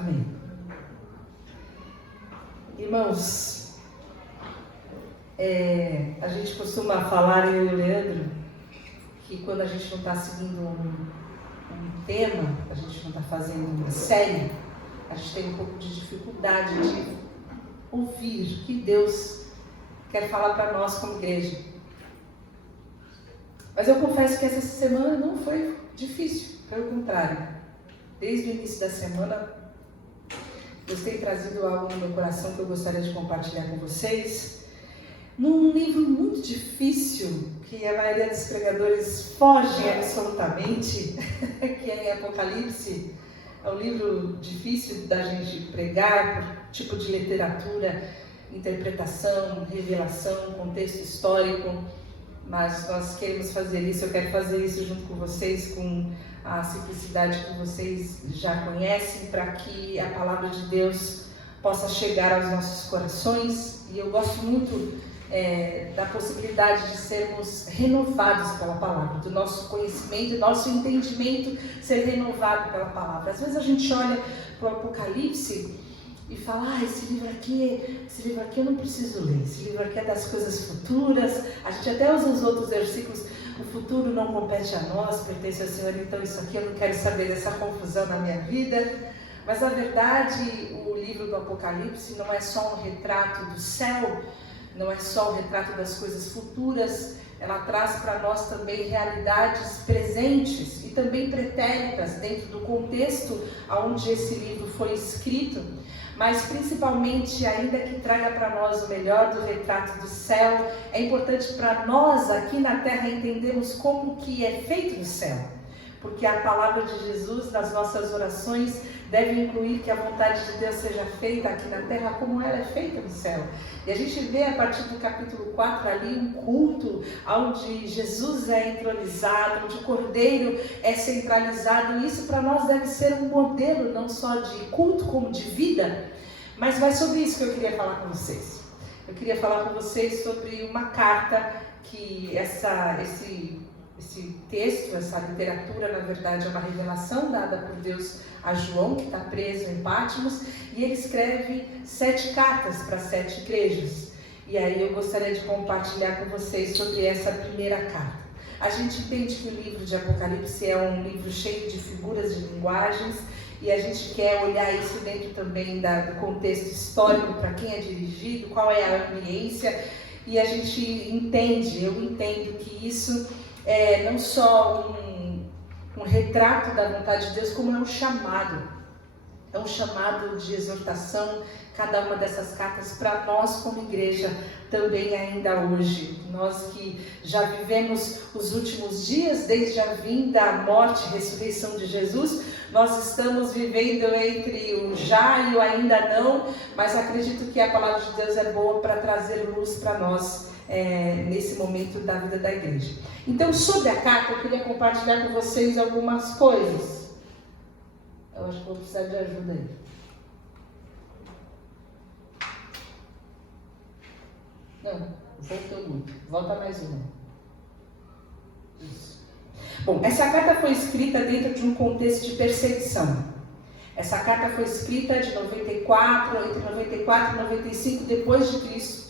Amém. Irmãos, a gente costuma falar, eu e o Leandro, que quando a gente não está seguindo um tema, a gente não está fazendo uma série, a gente tem um pouco de dificuldade de ouvir o que Deus quer falar para nós como igreja. Mas eu confesso que essa semana não foi difícil, pelo contrário. Desde o início da semana, Deus tem trazido algo no meu coração que eu gostaria de compartilhar com vocês. Num livro muito difícil, que a maioria dos pregadores fogem absolutamente, que é Apocalipse. É um livro difícil da gente pregar, por tipo de literatura, interpretação, revelação, contexto histórico. Mas nós queremos fazer isso, eu quero fazer isso junto com vocês, com a simplicidade que vocês já conhecem, para que a palavra de Deus possa chegar aos nossos corações. E eu gosto muito da possibilidade de sermos renovados pela palavra, do nosso conhecimento, do nosso entendimento ser renovado pela palavra. Às vezes a gente olha para o Apocalipse e fala, esse livro aqui eu não preciso ler, esse livro aqui é das coisas futuras. A gente até usa os outros versículos, o futuro não compete a nós, pertence ao Senhor, então isso aqui eu não quero saber dessa confusão na minha vida. Mas na verdade o livro do Apocalipse não é só um retrato do céu, não é só um retrato das coisas futuras, ela traz para nós também realidades presentes e também pretéritas dentro do contexto onde esse livro foi escrito. Mas principalmente, ainda que traga para nós o melhor do retrato do céu, é importante para nós aqui na terra entendermos como que é feito o céu. Porque a palavra de Jesus nas nossas orações deve incluir que a vontade de Deus seja feita aqui na terra como ela é feita no céu. E a gente vê a partir do capítulo 4 ali um culto onde Jesus é entronizado, onde o Cordeiro é centralizado. E isso para nós deve ser um modelo não só de culto como de vida. Mas vai sobre isso que eu queria falar com vocês. Eu queria falar com vocês sobre uma carta que esse texto, essa literatura, na verdade, é uma revelação dada por Deus a João, que está preso em Patmos, e ele escreve 7 cartas para 7 igrejas. E aí eu gostaria de compartilhar com vocês sobre essa primeira carta. A gente entende que o livro de Apocalipse é um livro cheio de figuras de linguagens, e a gente quer olhar isso dentro também do contexto histórico, para quem é dirigido, qual é a ambiência, e a gente entende, eu entendo que isso não só um retrato da vontade de Deus, como é um chamado de exortação, cada uma dessas cartas para nós como igreja também ainda hoje. Nós que já vivemos os últimos dias, desde a vinda, a morte e ressurreição de Jesus, nós estamos vivendo entre o já e o ainda não, mas acredito que a palavra de Deus é boa para trazer luz para nós nesse momento da vida da igreja. Então, sobre a carta, eu queria compartilhar com vocês algumas coisas. Eu acho que vou precisar de ajuda aí. Não, voltou muito. Volta mais uma. Isso. Bom, essa carta foi escrita dentro de um contexto de perseguição. Essa carta foi escrita entre 94 e 95 depois de Cristo.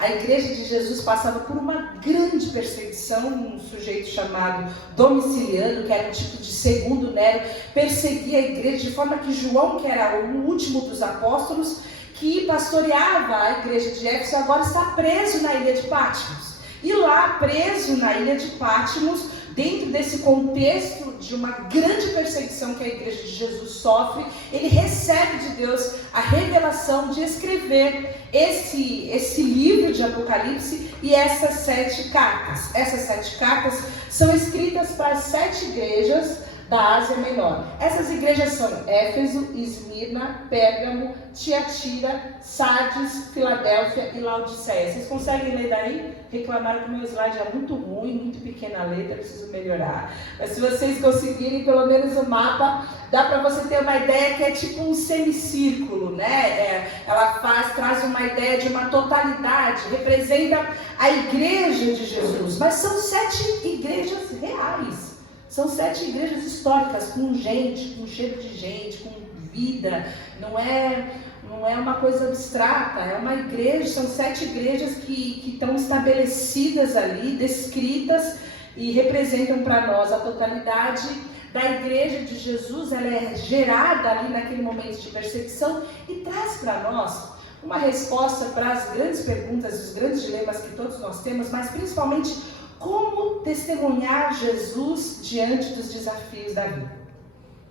A igreja de Jesus passava por uma grande perseguição, um sujeito chamado Domiciliano, que era um tipo de segundo Nero, perseguia a igreja, de forma que João, que era o último dos apóstolos, que pastoreava a igreja de Éfeso, agora está preso na ilha de Patmos. E lá, preso na ilha de Patmos, dentro desse contexto de uma grande perseguição que a igreja de Jesus sofre, ele recebe de Deus a revelação de escrever esse livro de Apocalipse e essas 7 cartas. Essas 7 cartas são escritas para as 7 igrejas da Ásia Menor. Essas igrejas são Éfeso, Esmirna, Pérgamo, Tiatira, Sardes, Filadélfia e Laodiceia. Vocês conseguem ler daí? Reclamaram que o meu slide é muito ruim, muito pequena letra, preciso melhorar. Mas se vocês conseguirem, pelo menos o mapa, dá para você ter uma ideia que é tipo um semicírculo, né? Ela traz uma ideia de uma totalidade, representa a igreja de Jesus, mas são 7 igrejas reais. São 7 igrejas históricas, com gente, com cheiro de gente, com vida, não é uma coisa abstrata, é uma igreja, são 7 igrejas que estão estabelecidas ali, descritas e representam para nós a totalidade da igreja de Jesus. Ela é gerada ali naquele momento de perseguição e traz para nós uma resposta para as grandes perguntas, os grandes dilemas que todos nós temos, mas principalmente como testemunhar Jesus diante dos desafios da vida.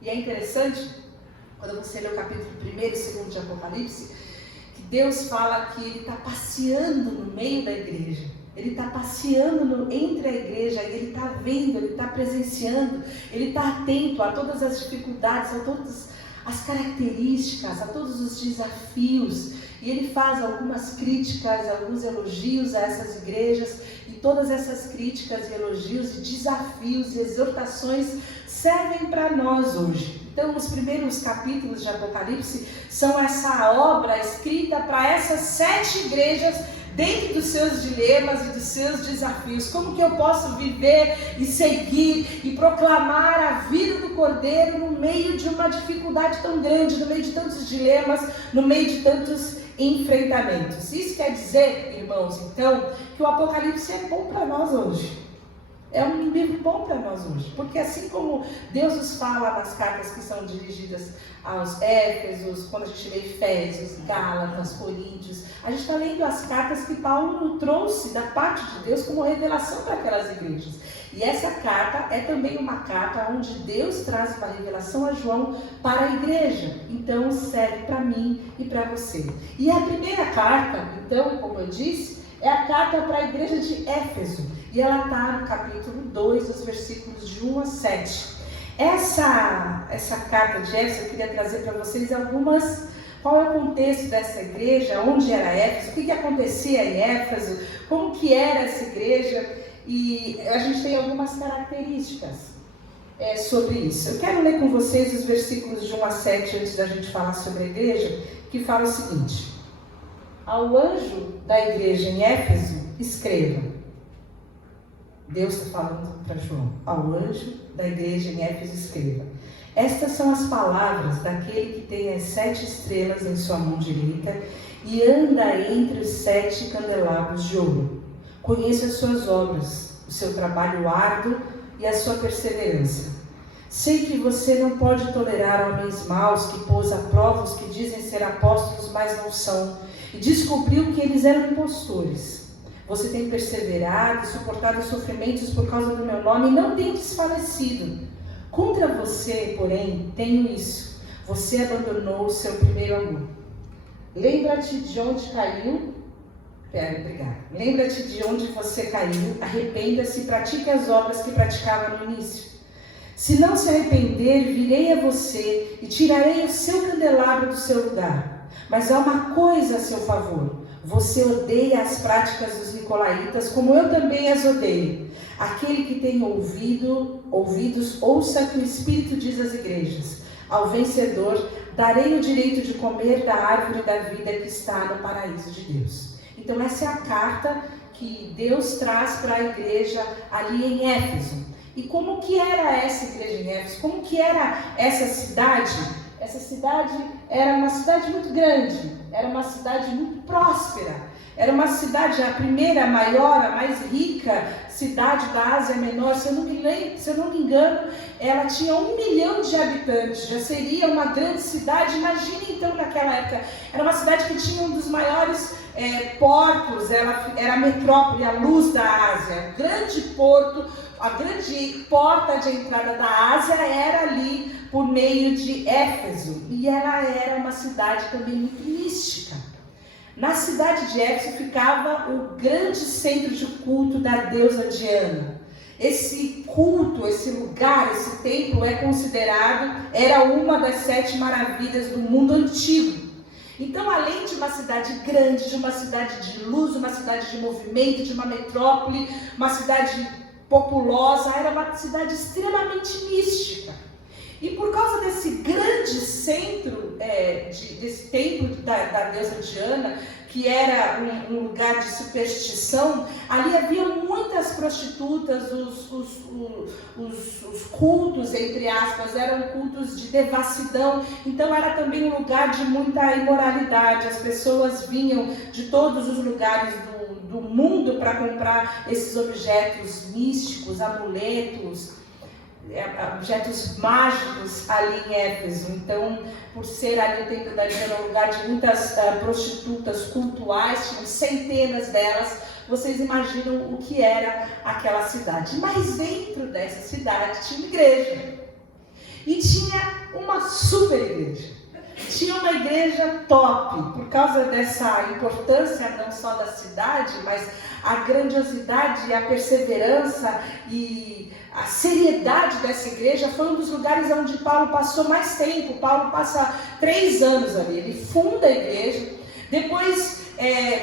E é interessante, quando você lê o capítulo 1 e 2 de Apocalipse, que Deus fala que Ele está passeando no meio da igreja. Ele está passeando entre a igreja, Ele está vendo, Ele está presenciando, Ele está atento a todas as dificuldades, a todas as características, a todos os desafios. E Ele faz algumas críticas, alguns elogios a essas igrejas. E todas essas críticas e elogios e desafios e exortações servem para nós hoje. Então, os primeiros capítulos de Apocalipse são essa obra escrita para essas 7 igrejas dentro dos seus dilemas e dos seus desafios. Como que eu posso viver e seguir e proclamar a vida do Cordeiro no meio de uma dificuldade tão grande, no meio de tantos dilemas, no meio de tantos enfrentamentos. Isso quer dizer, irmãos, então, que o Apocalipse é bom para nós hoje. É um livro bom para nós hoje, porque assim como Deus nos fala nas cartas que são dirigidas aos Éfesos, quando a gente lê Efésios, Gálatas, Coríntios, a gente está lendo as cartas que Paulo trouxe da parte de Deus como revelação para aquelas igrejas. E essa carta é também uma carta onde Deus traz uma revelação a João para a igreja. Então serve para mim e para você. E a primeira carta, então, como eu disse, é a carta para a igreja de Éfeso. E ela está no capítulo 2, os versículos de 1 a 7. Essa carta de Éfeso, eu queria trazer para vocês qual é o contexto dessa igreja, onde era Éfeso, o que acontecia em Éfeso, como que era essa igreja, e a gente tem algumas características sobre isso. Eu quero ler com vocês os versículos de 1 a 7, antes da gente falar sobre a igreja, que fala o seguinte: ao anjo da igreja em Éfeso, escreva. Deus está falando para João. Ao anjo da igreja em Éfeso, escreva. Estas são as palavras daquele que tem as 7 estrelas em sua mão direita e anda entre os 7 candelabros de ouro. Conheço as suas obras, o seu trabalho árduo e a sua perseverança. Sei que você não pode tolerar homens maus que pôs à prova os que dizem ser apóstolos, mas não são, e descobriu que eles eram impostores. Você tem perseverado e suportado os sofrimentos por causa do meu nome e não tem desfalecido. Contra você, porém, tenho isso: você abandonou o seu primeiro amor. Lembra-te de onde caiu. Lembra-te de onde você caiu, arrependa-se e pratique as obras que praticava no início. Se não se arrepender, virei a você e tirarei o seu candelabro do seu lugar. Mas há uma coisa a seu favor: você odeia as práticas dos nicolaítas, como eu também as odeio. Aquele que tem ouvidos, ouça o que o Espírito diz às igrejas. Ao vencedor, darei o direito de comer da árvore da vida que está no paraíso de Deus. Então essa é a carta que Deus traz para a igreja ali em Éfeso. E como que era essa igreja em Éfeso? Como que era essa cidade? Essa cidade era uma cidade muito grande, era uma cidade muito próspera. Era uma cidade, a primeira, a maior, a mais rica cidade da Ásia Menor. Se eu não me engano, ela tinha 1 milhão de habitantes. Já seria uma grande cidade. Imagine então naquela época. Era uma cidade que tinha um dos maiores portos. Era a metrópole, a luz da Ásia. O grande porto, a grande porta de entrada da Ásia era ali por meio de Éfeso. E ela era uma cidade também muito mística. Na cidade de Éfeso ficava o grande centro de culto da deusa Diana. Esse culto, esse lugar, esse templo era uma das 7 maravilhas do mundo antigo. Então, além de uma cidade grande, de uma cidade de luz, uma cidade de movimento, de uma metrópole, uma cidade populosa, era uma cidade extremamente mística. E por causa desse grande centro, desse templo da deusa Diana, que era um lugar de superstição, ali havia muitas prostitutas, os cultos, entre aspas, eram cultos de devassidão, então era também um lugar de muita imoralidade. As pessoas vinham de todos os lugares do mundo para comprar esses objetos místicos, amuletos, objetos mágicos ali em Éfeso. Então, por ser ali o templo da Diana um lugar de muitas prostitutas cultuais, tinham centenas delas, vocês imaginam o que era aquela cidade. Mas dentro dessa cidade tinha uma igreja. E tinha uma super igreja. Tinha uma igreja top, por causa dessa importância não só da cidade, mas a grandiosidade, a perseverança e a seriedade dessa igreja. Foi um dos lugares onde Paulo passou mais tempo. Paulo passa 3 anos ali, ele funda a igreja. Depois,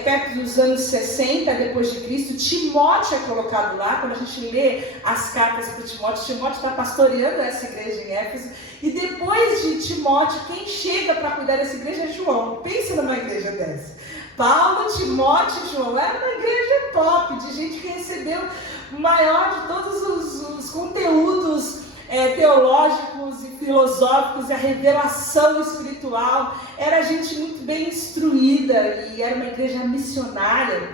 perto dos anos 60 depois de Cristo, Timóteo é colocado lá. Quando a gente lê as cartas para Timóteo está pastoreando essa igreja em Éfeso. E depois de Timóteo, quem chega para cuidar dessa igreja é João. Pensa numa igreja dessa. Paulo, Timóteo e João. Era uma igreja top, de gente que recebeu o maior de todos os conteúdos teológicos e filosóficos, e a revelação espiritual. Era gente muito bem instruída e era uma igreja missionária,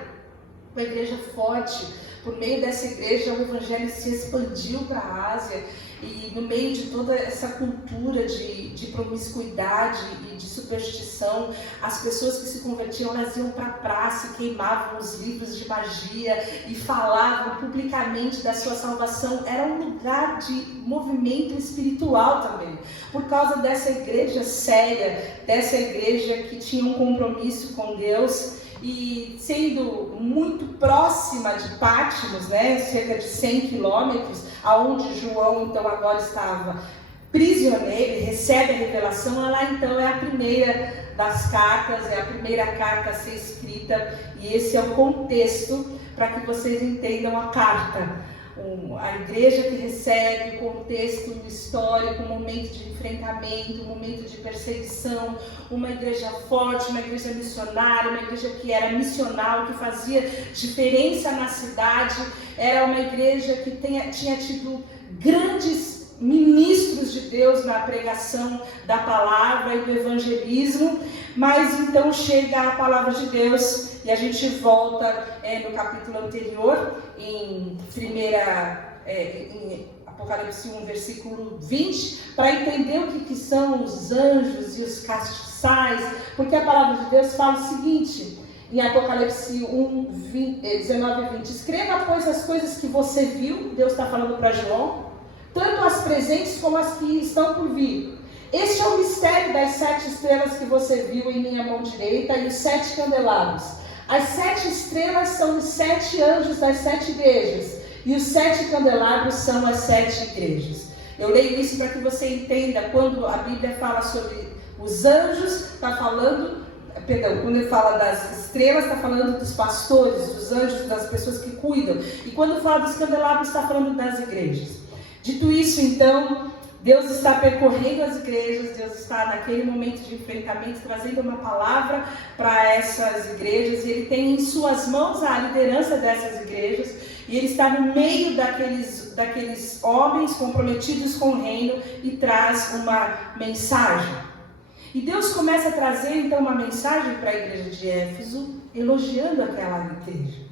uma igreja forte. Por meio dessa igreja o evangelho se expandiu para a Ásia, e no meio de toda essa cultura de promiscuidade e de superstição, as pessoas que se convertiam, elas iam para a praça e queimavam os livros de magia e falavam publicamente da sua salvação. Era um lugar de movimento espiritual também, por causa dessa igreja séria, dessa igreja que tinha um compromisso com Deus. E sendo muito próxima de Patmos, cerca de 100 quilômetros, aonde João então agora estava prisioneiro, ele recebe a revelação. Lá então é a primeira das cartas, é a primeira carta a ser escrita, e esse é o contexto para que vocês entendam a carta. A igreja que recebe o contexto histórico, um momento de enfrentamento, um momento de perseguição, uma igreja forte, uma igreja missionária, uma igreja que era missional, que fazia diferença na cidade. Era uma igreja que tinha tido grandes ministros de Deus na pregação da palavra e do evangelismo. Mas então chega a palavra de Deus, e a gente volta no capítulo anterior, em Apocalipse 1, versículo 20, para entender o que são os anjos e os castiçais, porque a palavra de Deus fala o seguinte, em Apocalipse 1, 19 e 20, escreva, pois, as coisas que você viu, Deus está falando para João, tanto as presentes como as que estão por vir. Este é o mistério das 7 estrelas que você viu em minha mão direita e os 7 candelabros. As 7 estrelas são os 7 anjos das 7 igrejas, e os 7 candelabros são as 7 igrejas. Eu leio isso para que você entenda. Quando a Bíblia fala sobre os anjos, está falando, quando ele fala das estrelas, está falando dos pastores, dos anjos, das pessoas que cuidam. E quando fala dos candelabros, está falando das igrejas. Dito isso, então, Deus está percorrendo as igrejas, Deus está naquele momento de enfrentamento, trazendo uma palavra para essas igrejas, e Ele tem em suas mãos a liderança dessas igrejas, e Ele está no meio daqueles homens comprometidos com o reino e traz uma mensagem. E Deus começa a trazer então uma mensagem para a igreja de Éfeso, elogiando aquela igreja.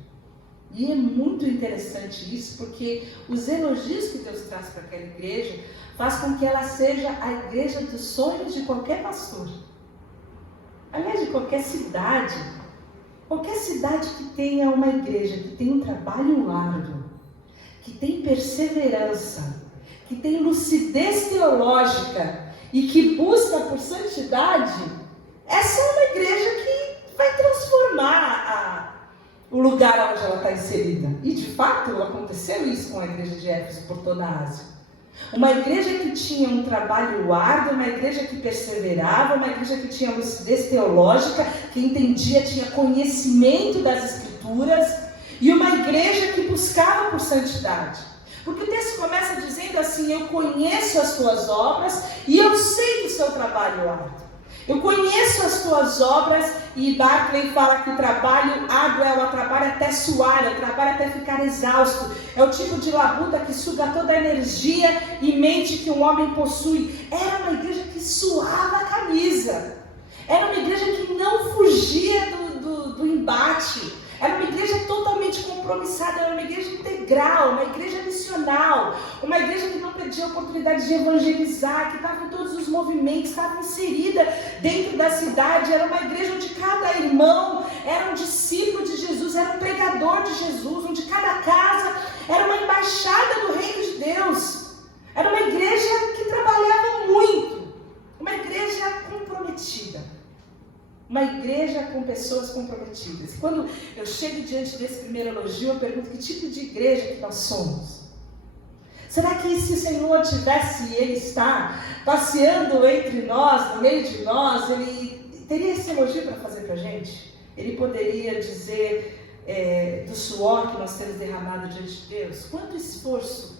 E é muito interessante isso, porque os elogios que Deus traz para aquela igreja faz com que ela seja a igreja dos sonhos de qualquer pastor. Aliás, de qualquer cidade que tenha uma igreja, que tem um trabalho árduo, que tem perseverança, que tem lucidez teológica e que busca por santidade, essa é uma igreja que vai transformar o lugar onde ela está inserida. E de fato aconteceu isso com a igreja de Éfeso por toda a Ásia. Uma igreja que tinha um trabalho árduo, uma igreja que perseverava, uma igreja que tinha lucidez teológica, que entendia, tinha conhecimento das Escrituras, e uma igreja que buscava por santidade. Porque o texto começa dizendo assim: eu conheço as suas obras e eu sei do seu trabalho árduo. Eu conheço as tuas obras, e Barclay fala que o trabalho árduo é o trabalho até suar, é o trabalho até ficar exausto. É o tipo de labuta que suga toda a energia e mente que um homem possui. Era uma igreja que suava a camisa. Era uma igreja que não fugia do embate. Era uma igreja totalmente compromissada, era uma igreja integral, uma igreja missional, uma igreja que não perdia a oportunidade de evangelizar, que estava em todos os movimentos, estava inserida dentro da cidade. Era uma igreja onde cada irmão era um discípulo de Jesus, era um pregador de Jesus, onde cada casa era uma embaixada do reino de Deus. Era uma igreja que trabalhava muito, uma igreja comprometida. Uma igreja com pessoas comprometidas. Quando eu chego diante desse primeiro elogio, eu pergunto que tipo de igreja que nós somos. Será que se o Senhor tivesse, Ele está passeando entre nós, no meio de nós, Ele teria esse elogio para fazer para a gente? Ele poderia dizer do suor que nós temos derramado diante de Deus? Quanto esforço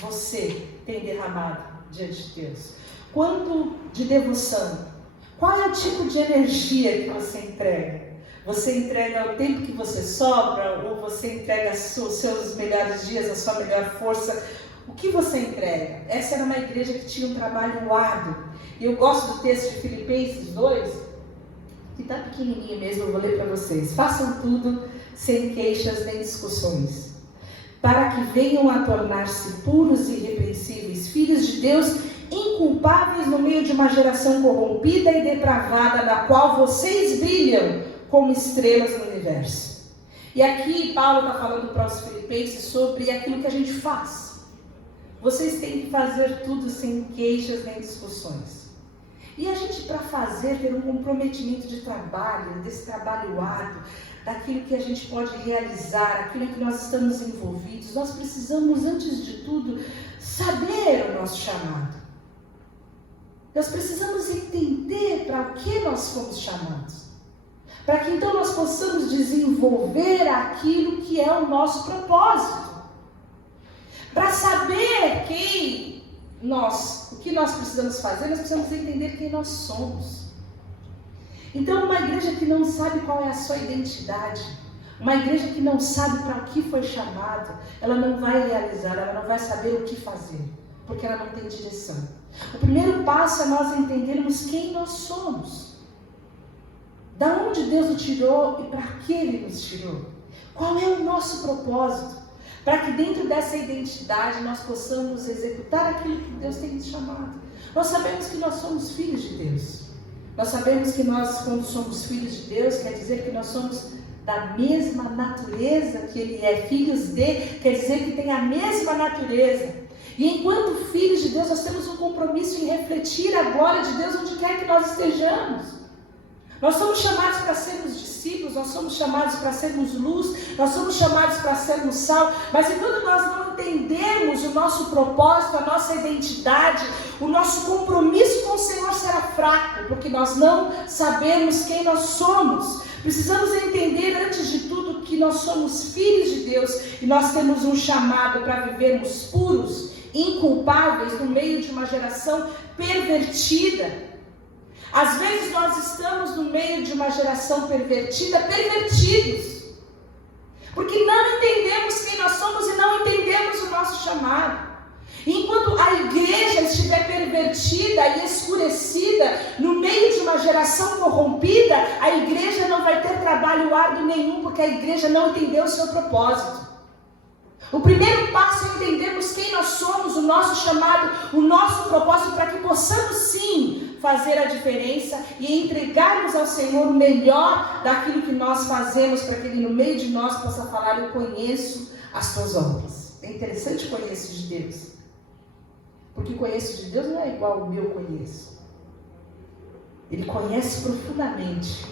você tem derramado diante de Deus? Quanto de devoção? Qual é o tipo de energia que você entrega? Você entrega o tempo que você sobra, ou você entrega os seus melhores dias, a sua melhor força? O que você entrega? Essa era uma igreja que tinha um trabalho árduo. E eu gosto do texto de Filipenses 2, que está pequenininho mesmo, eu vou ler para vocês. Façam tudo sem queixas nem discussões, para que venham a tornar-se puros e irrepreensíveis, filhos de Deus, inculpáveis no meio de uma geração corrompida e depravada, na qual vocês brilham como estrelas no universo. E aqui Paulo está falando para os filipenses sobre aquilo que a gente faz. Vocês têm que fazer tudo sem queixas nem discussões. E a gente, para fazer, ter um comprometimento de trabalho, desse trabalho árduo, daquilo que a gente pode realizar, aquilo que nós estamos envolvidos, nós precisamos, antes de tudo, saber o nosso chamado. Nós precisamos entender para o que nós fomos chamados, para que então nós possamos desenvolver aquilo que é o nosso propósito. Para saber o que nós precisamos fazer, nós precisamos entender quem nós somos. Então, uma igreja que não sabe qual é a sua identidade, uma igreja que não sabe para o que foi chamado, ela não vai realizar, ela não vai saber o que fazer, porque ela não tem direção. O primeiro passo é nós entendermos quem nós somos. Da onde Deus nos tirou e para que Ele nos tirou. Qual é o nosso propósito? Para que dentro dessa identidade nós possamos executar aquilo que Deus tem nos chamado. Nós sabemos que nós somos filhos de Deus. Nós sabemos que nós, quando somos filhos de Deus, quer dizer que nós somos da mesma natureza que Ele é. Filhos de, quer dizer que tem a mesma natureza. E enquanto filhos de Deus, nós temos um compromisso em refletir a glória de Deus onde quer que nós estejamos. Nós somos chamados para sermos discípulos, nós somos chamados para sermos luz, nós somos chamados para sermos sal, mas enquanto nós não entendermos o nosso propósito, a nossa identidade, o nosso compromisso com o Senhor será fraco, porque nós não sabemos quem nós somos. Precisamos entender antes de tudo que nós somos filhos de Deus e nós temos um chamado para vivermos puros, inculpáveis no meio de uma geração pervertida. Às vezes nós estamos no meio de uma geração pervertida, pervertidos, porque não entendemos quem nós somos e não entendemos o nosso chamado. E enquanto a igreja estiver pervertida e escurecida no meio de uma geração corrompida, a igreja não vai ter trabalho árduo nenhum, porque a igreja não entendeu o seu propósito. O primeiro passo é entendermos quem nós somos, o nosso chamado, o nosso propósito, para que possamos sim fazer a diferença e entregarmos ao Senhor o melhor daquilo que nós fazemos, para que Ele no meio de nós possa falar: eu conheço as tuas obras. É interessante o conheço de Deus, porque o conheço de Deus não é igual ao meu conheço. Ele conhece profundamente,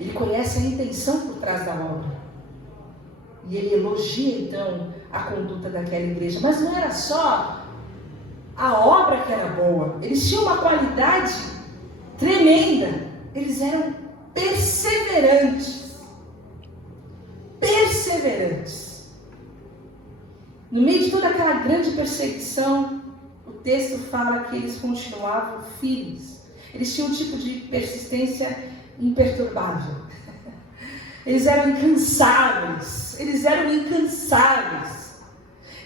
Ele conhece a intenção por trás da obra. E Ele elogia então a conduta daquela igreja. Mas não era só a obra que era boa. Eles tinham uma qualidade tremenda. Eles eram perseverantes. Perseverantes. No meio de toda aquela grande perseguição, o texto fala que eles continuavam firmes. Eles tinham um tipo de persistência imperturbável. Eles eram incansáveis. Eles eram incansáveis.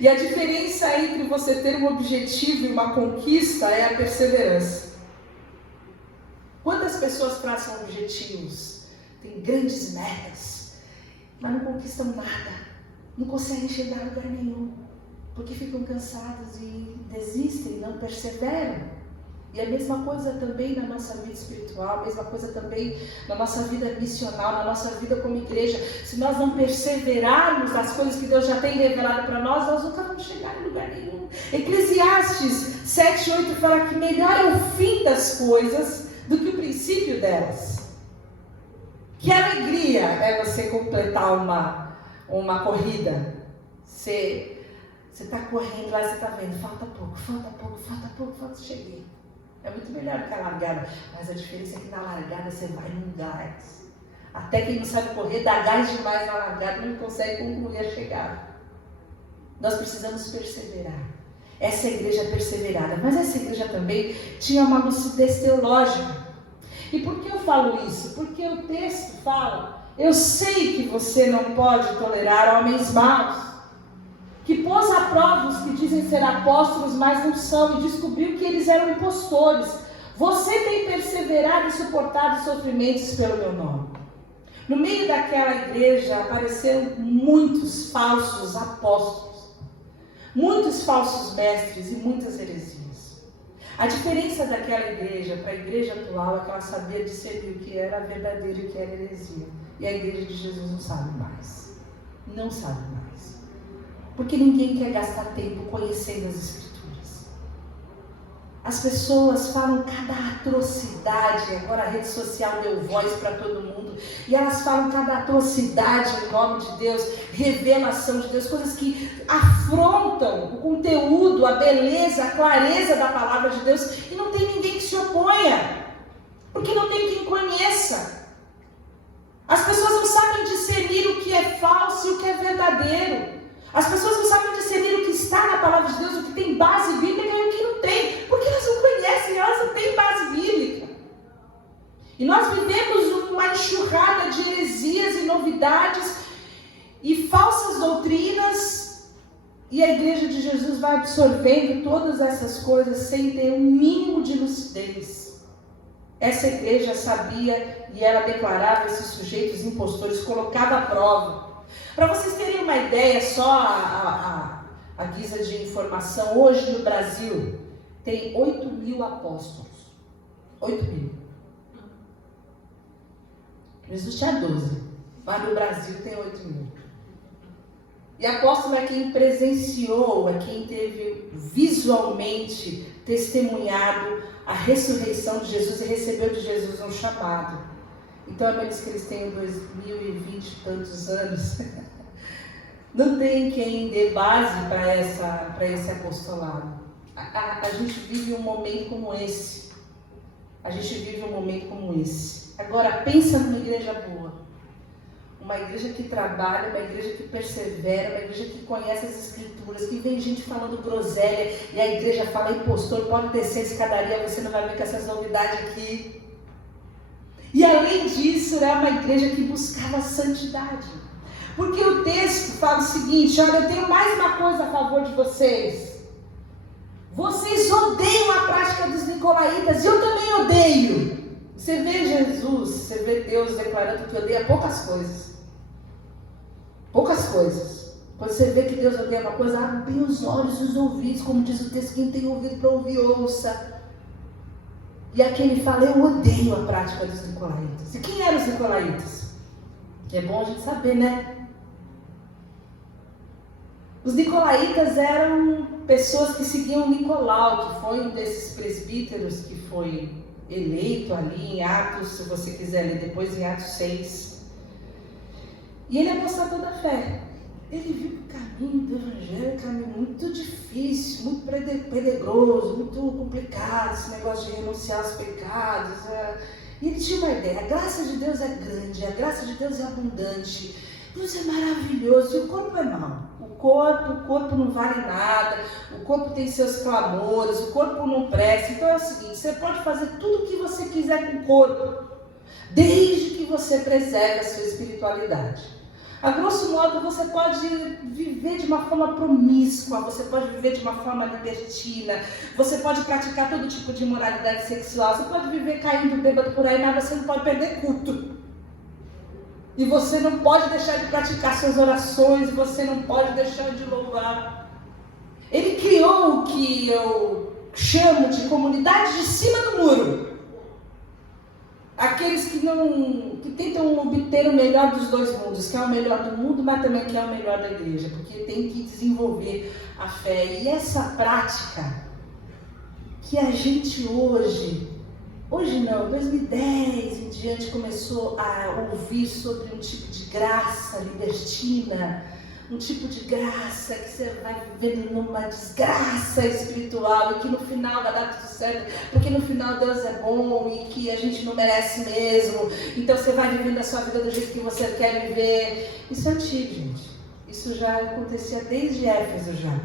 E a diferença entre você ter um objetivo e uma conquista é a perseverança. Quantas pessoas traçam objetivos, têm grandes metas, mas não conquistam nada, não conseguem chegar a lugar nenhum, porque ficam cansados e desistem, não perseveram. E a mesma coisa também na nossa vida espiritual, a mesma coisa também na nossa vida missional, na nossa vida como igreja. Se nós não perseverarmos nas coisas que Deus já tem revelado para nós nunca vamos chegar em lugar nenhum. Eclesiastes 7:8 fala que melhor é o fim das coisas do que o princípio delas. Que alegria é você completar uma corrida. Você está correndo lá, você está vendo, falta pouco, cheguei. É muito melhor que a largada, mas a diferença é que na largada você vai num gás. Até quem não sabe correr dá gás demais na largada e não consegue concluir a chegada. Nós precisamos perseverar. Essa igreja perseverada, mas essa igreja também tinha uma lucidez teológica. E por que eu falo isso? Porque o texto fala, eu sei que você não pode tolerar homens maus, que pôs à prova os que dizem ser apóstolos, mas não são, e descobriu que eles eram impostores. Você tem perseverado e suportado sofrimentos pelo meu nome. No meio daquela igreja apareceram muitos falsos apóstolos, muitos falsos mestres e muitas heresias. A diferença daquela igreja para a igreja atual é que ela sabia discernir o que era verdadeiro e o que era heresia. E a igreja de Jesus não sabe mais. Não sabe mais. Porque ninguém quer gastar tempo conhecendo as Escrituras. As pessoas falam cada atrocidade, agora a rede social deu voz para todo mundo, e elas falam cada atrocidade em nome de Deus, revelação de Deus, coisas que afrontam o conteúdo, a beleza, a clareza da palavra de Deus, e não tem ninguém que se oponha, porque não tem quem conheça. As pessoas não sabem discernir o que é falso e o que é verdadeiro. As pessoas não sabem discernir o que está na palavra de Deus, o que tem base bíblica e o que não tem, porque elas não conhecem, elas não têm base bíblica. E nós vivemos uma enxurrada de heresias e novidades e falsas doutrinas, e a igreja de Jesus vai absorvendo todas essas coisas sem ter um mínimo de lucidez. Essa igreja sabia e ela declarava esses sujeitos impostores, colocava à prova. Para vocês terem uma ideia, só a guisa de informação, hoje no Brasil tem 8.000 apóstolos. 8.000. Jesus tinha 12, mas no Brasil tem 8.000. E apóstolo é quem presenciou, é quem teve visualmente testemunhado a ressurreição de Jesus e recebeu de Jesus um chamado. Então, a menos que eles tenham 2020 e tantos anos, não tem quem dê base para esse apostolado. A gente vive um momento como esse. Agora, pensa numa igreja boa. Uma igreja que trabalha, uma igreja que persevera, uma igreja que conhece as Escrituras, que vem gente falando groselha e a igreja fala, impostor, pode descer a escadaria, você não vai ver com essas novidades aqui. E além disso, era uma igreja que buscava santidade. Porque o texto fala o seguinte, olha, eu tenho mais uma coisa a favor de vocês. Vocês odeiam a prática dos nicolaítas, e eu também odeio. Você vê Jesus, você vê Deus declarando que odeia poucas coisas. Poucas coisas. Quando você vê que Deus odeia uma coisa, abre bem os olhos e os ouvidos, como diz o texto, quem tem ouvido para ouvir, ouça. E aqui ele fala, eu odeio a prática dos nicolaítas. E quem eram os nicolaítas? Que é bom a gente saber, né? Os nicolaítas eram pessoas que seguiam Nicolau, que foi um desses presbíteros que foi eleito ali em Atos, se você quiser ler depois, em Atos 6. E ele apostava da fé. Ele viu que o caminho do evangelho é um caminho muito difícil, muito pedregoso, muito complicado, esse negócio de renunciar aos pecados. E ele tinha uma ideia, a graça de Deus é grande, a graça de Deus é abundante. Deus é maravilhoso e o corpo é mau. O corpo não vale nada, o corpo tem seus clamores, o corpo não presta. Então é o seguinte, você pode fazer tudo o que você quiser com o corpo, desde que você preserve a sua espiritualidade. A grosso modo, você pode viver de uma forma promíscua, você pode viver de uma forma libertina, você pode praticar todo tipo de imoralidade sexual, você pode viver caindo bêbado por aí, mas você não pode perder culto. E você não pode deixar de praticar suas orações, e você não pode deixar de louvar. Ele criou o que eu chamo de comunidade de cima do muro. Aqueles que tentam obter o melhor dos dois mundos, que é o melhor do mundo, mas também que é o melhor da igreja, porque tem que desenvolver a fé. E essa prática que a gente hoje não, 2010 em diante começou a ouvir sobre um tipo de graça libertina, um tipo de graça que você vai vivendo numa desgraça espiritual e que no final vai dar tudo certo, porque no final Deus é bom e que a gente não merece mesmo, então você vai vivendo a sua vida do jeito que você quer viver. Isso é antigo, gente. Isso já acontecia desde Éfeso já.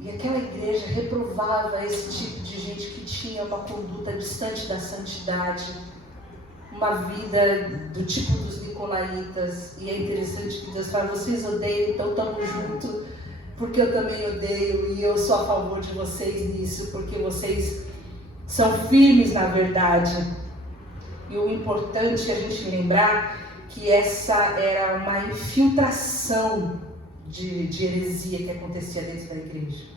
E aquela igreja reprovava esse tipo de gente que tinha uma conduta distante da santidade, uma vida do tipo dos nicolaítas. E é interessante que Deus fala, vocês odeiam, então estamos juntos, porque eu também odeio e eu sou a favor de vocês nisso, porque vocês são firmes na verdade. E o importante é a gente lembrar que essa era uma infiltração de heresia que acontecia dentro da igreja.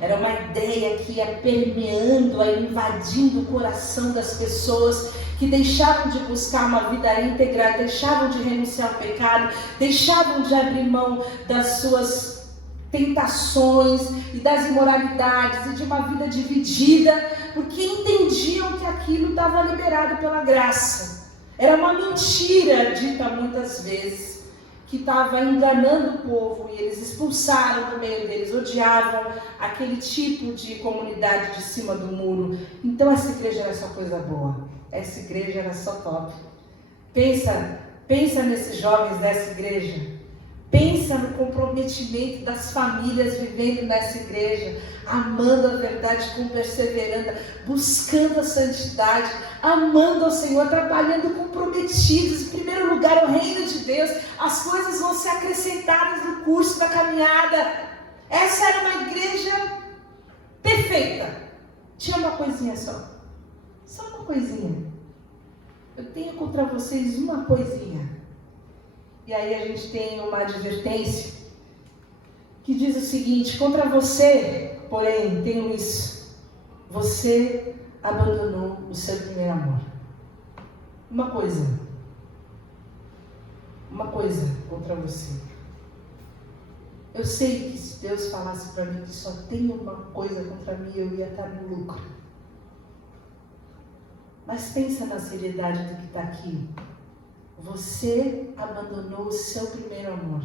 Era uma ideia que ia permeando, invadindo o coração das pessoas que deixavam de buscar uma vida íntegra, deixavam de renunciar ao pecado, deixavam de abrir mão das suas tentações e das imoralidades e de uma vida dividida, porque entendiam que aquilo estava liberado pela graça. Era uma mentira dita muitas vezes, que estava enganando o povo, e eles expulsaram do meio deles, odiavam aquele tipo de comunidade de cima do muro. Então essa igreja era só coisa boa, essa igreja era só top. Pensa nesses jovens dessa igreja, pensa no comprometimento das famílias vivendo nessa igreja, amando a verdade com perseverança, buscando a santidade, amando ao Senhor, trabalhando comprometidos. Em primeiro lugar, o reino de Deus. As coisas vão ser acrescentadas no curso da caminhada. Essa era uma igreja perfeita. Tinha uma coisinha só uma coisinha. Eu tenho contra vocês uma coisinha. E aí a gente tem uma advertência que diz o seguinte: contra você, porém, tenho isso. Você abandonou o seu primeiro amor. Uma coisa contra você. Eu sei que se Deus falasse para mim que só tem uma coisa contra mim, eu ia estar no lucro. Mas pensa na seriedade do que está aqui. Você abandonou o seu primeiro amor.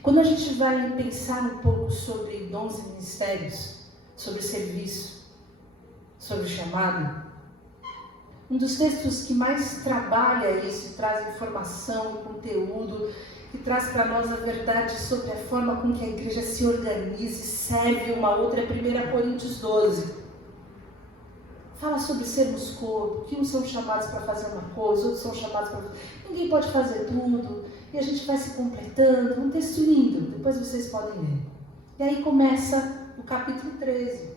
Quando a gente vai pensar um pouco sobre dons e ministérios, sobre serviço, sobre chamado, um dos textos que mais trabalha isso, traz informação e conteúdo, que traz para nós a verdade sobre a forma com que a igreja se organiza e serve uma outra, é 1 Coríntios 12. Fala sobre sermos corpo, que uns são chamados para fazer uma coisa, outros são chamados para... Ninguém pode fazer tudo, e a gente vai se completando. Um texto lindo, depois vocês podem ler. E aí começa o capítulo 13.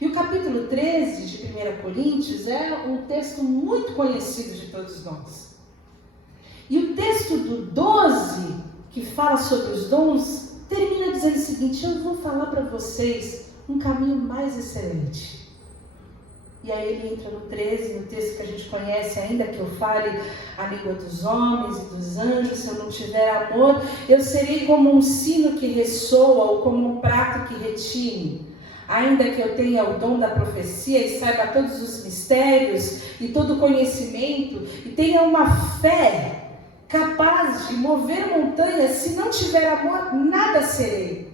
E o capítulo 13 de 1 Coríntios é um texto muito conhecido de todos nós. E o texto do 12, que fala sobre os dons, termina dizendo o seguinte: eu vou falar para vocês um caminho mais excelente. E aí ele entra no 13, no texto que a gente conhece, ainda que eu fale a língua dos homens e dos anjos, se eu não tiver amor, eu serei como um sino que ressoa ou como um prato que retine. Ainda que eu tenha o dom da profecia e saiba todos os mistérios e todo o conhecimento, e tenha uma fé capaz de mover montanhas, se não tiver amor, nada serei.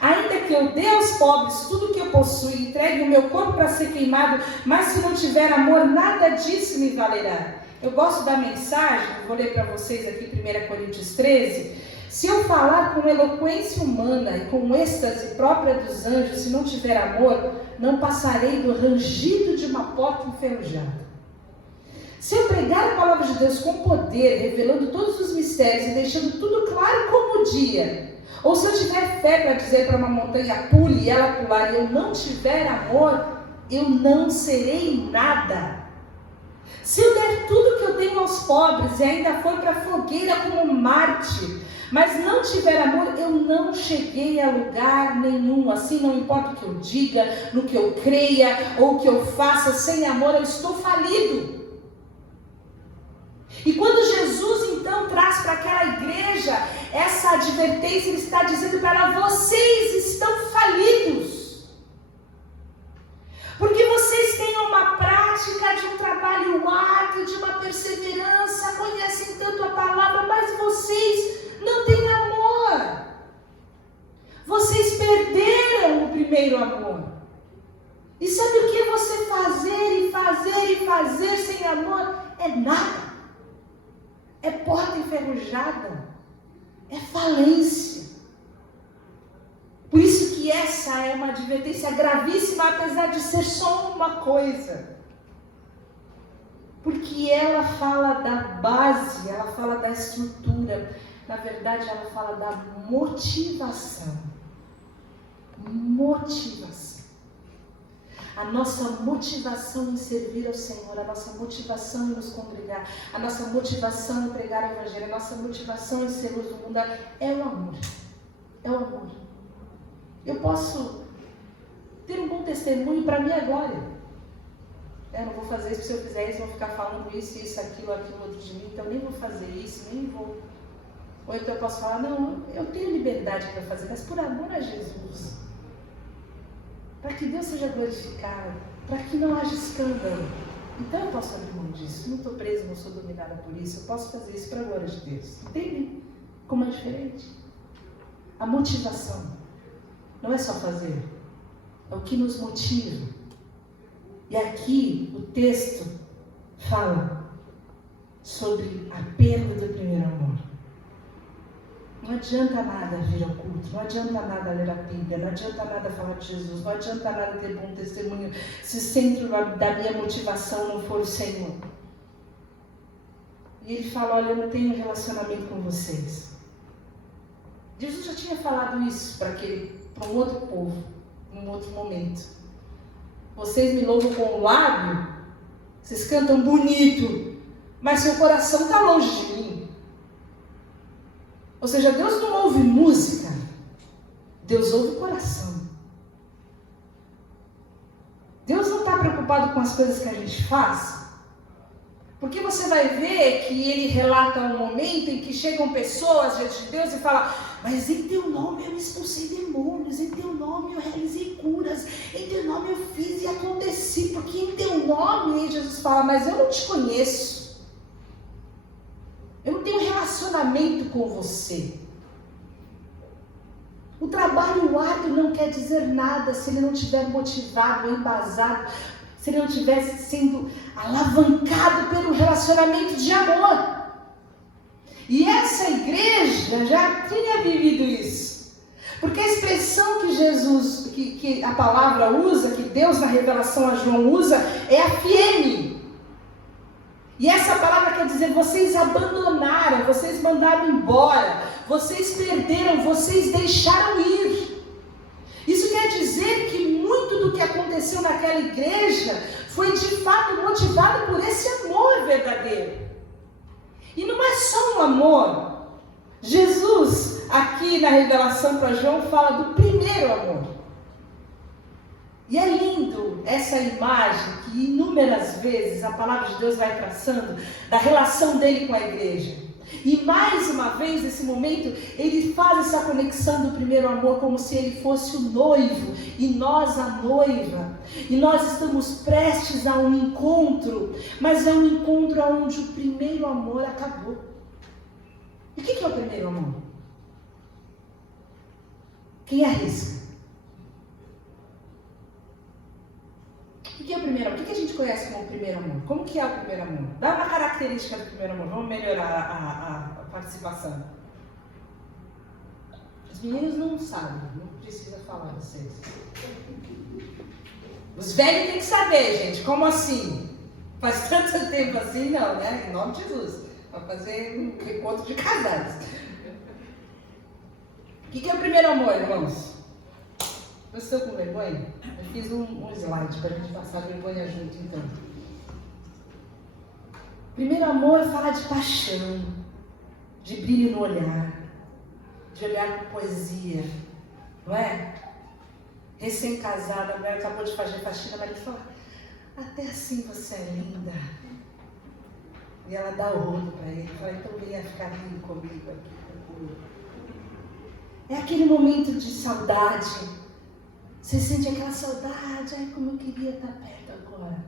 Ainda que eu dê aos pobres tudo que eu possuo e entregue o meu corpo para ser queimado, mas se não tiver amor, nada disso me valerá. Eu gosto da mensagem, vou ler para vocês aqui 1 Coríntios 13. Se eu falar com eloquência humana e com êxtase própria dos anjos, se não tiver amor, não passarei do rangido de uma porta enferrujada. Se eu pregar a palavra de Deus com poder, revelando todos os mistérios e deixando tudo claro como o dia, ou se eu tiver fé para dizer para uma montanha pule e ela pular, e eu não tiver amor, eu não serei nada. Se eu der tudo que eu tenho aos pobres e ainda for para a fogueira como mártir, mas não tiver amor, eu não cheguei a lugar nenhum. Assim, não importa o que eu diga, no que eu creia ou o que eu faça, sem amor eu estou falido. E quando Jesus então traz para aquela igreja essa advertência, ele está dizendo para ela: vocês estão falidos, porque vocês têm uma prática de um trabalho árduo, de uma perseverança, conhecem tanto a palavra, mas vocês não têm amor. Vocês perderam o primeiro amor. E sabe o que você fazer e fazer e fazer sem amor? É nada. É porta enferrujada. É falência. Por isso que essa é uma advertência gravíssima, apesar de ser só uma coisa. Porque ela fala da base, ela fala da estrutura. Na verdade, ela fala da motivação. Motivação. A nossa motivação em servir ao Senhor, a nossa motivação em nos congregar, a nossa motivação em pregar o Evangelho, a nossa motivação em ser luz do mundo é o amor. É o amor. Eu posso ter um bom testemunho para a minha glória. Eu não vou fazer isso, se eu fizer isso, vou ficar falando isso, aquilo, outro de mim, então nem vou fazer isso, nem vou. Ou então eu posso falar: não, eu tenho liberdade para fazer, mas por amor a Jesus. Para que Deus seja glorificado, para que não haja escândalo. Então eu posso abrir mão disso, não estou preso, não sou dominada por isso, eu posso fazer isso para a glória de Deus. Entende como é diferente? A motivação não é só fazer, é o que nos motiva. E aqui o texto fala sobre a perda do primeiro amor. Não adianta nada vir ao culto, não adianta nada ler a Bíblia, não adianta nada falar de Jesus, não adianta nada ter bom testemunho, se o centro da minha motivação não for o Senhor. E ele fala: olha, eu não tenho relacionamento com vocês. Jesus já tinha falado isso para um outro povo, em um outro momento. Vocês me louvam com o lábio, vocês cantam bonito, mas seu coração está longe de mim. Ou seja, Deus não ouve música, Deus ouve o coração. Deus não está preocupado com as coisas que a gente faz, porque você vai ver que ele relata um momento em que chegam pessoas diante de Deus e falam: mas em teu nome eu expulsei demônios, em teu nome eu realizei curas, em teu nome eu fiz e aconteci, porque em teu nome, Jesus fala: mas eu não te conheço. Eu não tenho relacionamento com você. O trabalho árduo não quer dizer nada se ele não estiver motivado, embasado, se ele não estiver sendo alavancado pelo relacionamento de amor. E essa igreja já tinha vivido isso. Porque a expressão que Jesus, que a palavra usa, que Deus na revelação a João usa, é a fieme. E essa palavra quer dizer: vocês abandonaram, vocês mandaram embora, vocês perderam, vocês deixaram ir. Isso quer dizer que muito do que aconteceu naquela igreja foi de fato motivado por esse amor verdadeiro. E não é só um amor. Jesus, aqui na revelação para João, fala do primeiro amor. E é lindo essa imagem que inúmeras vezes a palavra de Deus vai traçando da relação dele com a igreja. E mais uma vez, nesse momento, ele faz essa conexão do primeiro amor como se ele fosse o noivo e nós a noiva. E nós estamos prestes a um encontro, mas é um encontro onde o primeiro amor acabou. E o que é o primeiro amor? Quem arrisca? O que é o primeiro amor? O que a gente conhece como primeiro amor? Como que é o primeiro amor? Dá uma característica do primeiro amor. Vamos melhorar a participação. Os meninos não sabem, não precisa falar vocês. Os velhos têm que saber, gente. Como assim? Faz tanto tempo assim? Não, né? Em nome de Jesus. Vai fazer um encontro de casais. O que é o primeiro amor, irmãos? Eu estou com vergonha? Eu fiz um slide para a gente passar vergonha junto, então. Primeiro amor fala de paixão, de brilho no olhar, de olhar com poesia, não é? Recém-casada, a mulher acabou de fazer faxina, mas ele fala, até assim você é linda. E ela dá o rodo para ele, fala, então venha ficar lindo comigo aqui. É aquele momento de saudade. Você sente aquela saudade, ai como eu queria estar perto agora.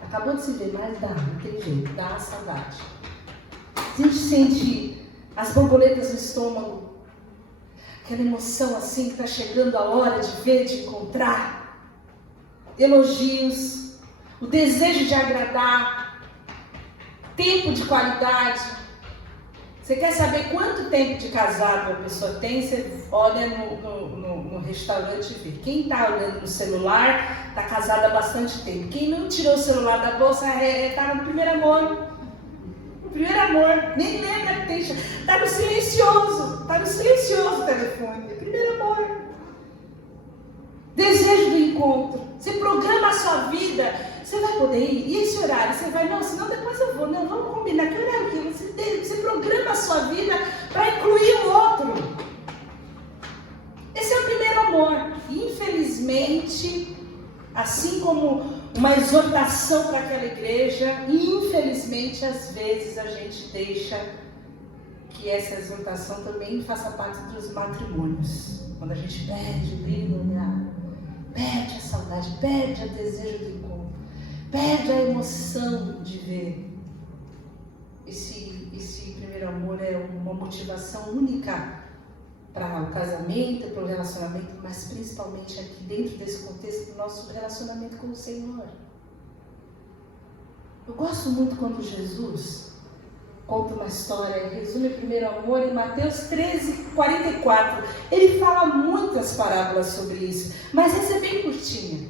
Acabou de se ver, mas dá, não tem jeito, dá a saudade. A gente sente as borboletas no estômago, aquela emoção assim que está chegando a hora de ver, de encontrar. Elogios, o desejo de agradar, tempo de qualidade. Você quer saber quanto tempo de casado a pessoa tem? Você olha no restaurante e vê. Quem está olhando no celular está casado há bastante tempo. Quem não tirou o celular da bolsa está no primeiro amor. No primeiro amor. Nem lembra que tem. Está no silencioso. Está no silencioso o telefone. Primeiro amor. Desejo do encontro. Você programa a sua vida. Você vai poder ir? E esse horário? Você vai? Não, senão depois eu vou. Não, vamos combinar. Que horário que você programa a sua vida para incluir o outro. Esse é o primeiro amor. Infelizmente, assim como uma exortação para aquela igreja, infelizmente, às vezes a gente deixa que essa exortação também faça parte dos matrimônios. Quando a gente perde o brilho no olhar, perde a saudade, perde o desejo do encontro. Perde a emoção de ver. Esse primeiro amor é uma motivação única para o casamento, para o relacionamento, mas principalmente aqui dentro desse contexto do nosso relacionamento com o Senhor. Eu gosto muito quando Jesus conta uma história, resume o primeiro amor em Mateus 13:44. Ele fala muitas parábolas sobre isso, mas essa é bem curtinha.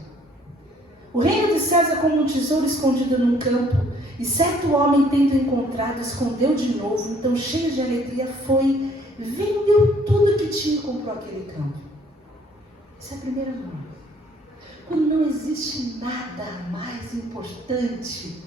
O reino dos céus é como um tesouro escondido num campo, e certo homem, tendo encontrado, escondeu de novo. Então, cheio de alegria, foi, vendeu tudo que tinha e comprou aquele campo. Isso é primeiro amor. Quando não existe nada mais importante,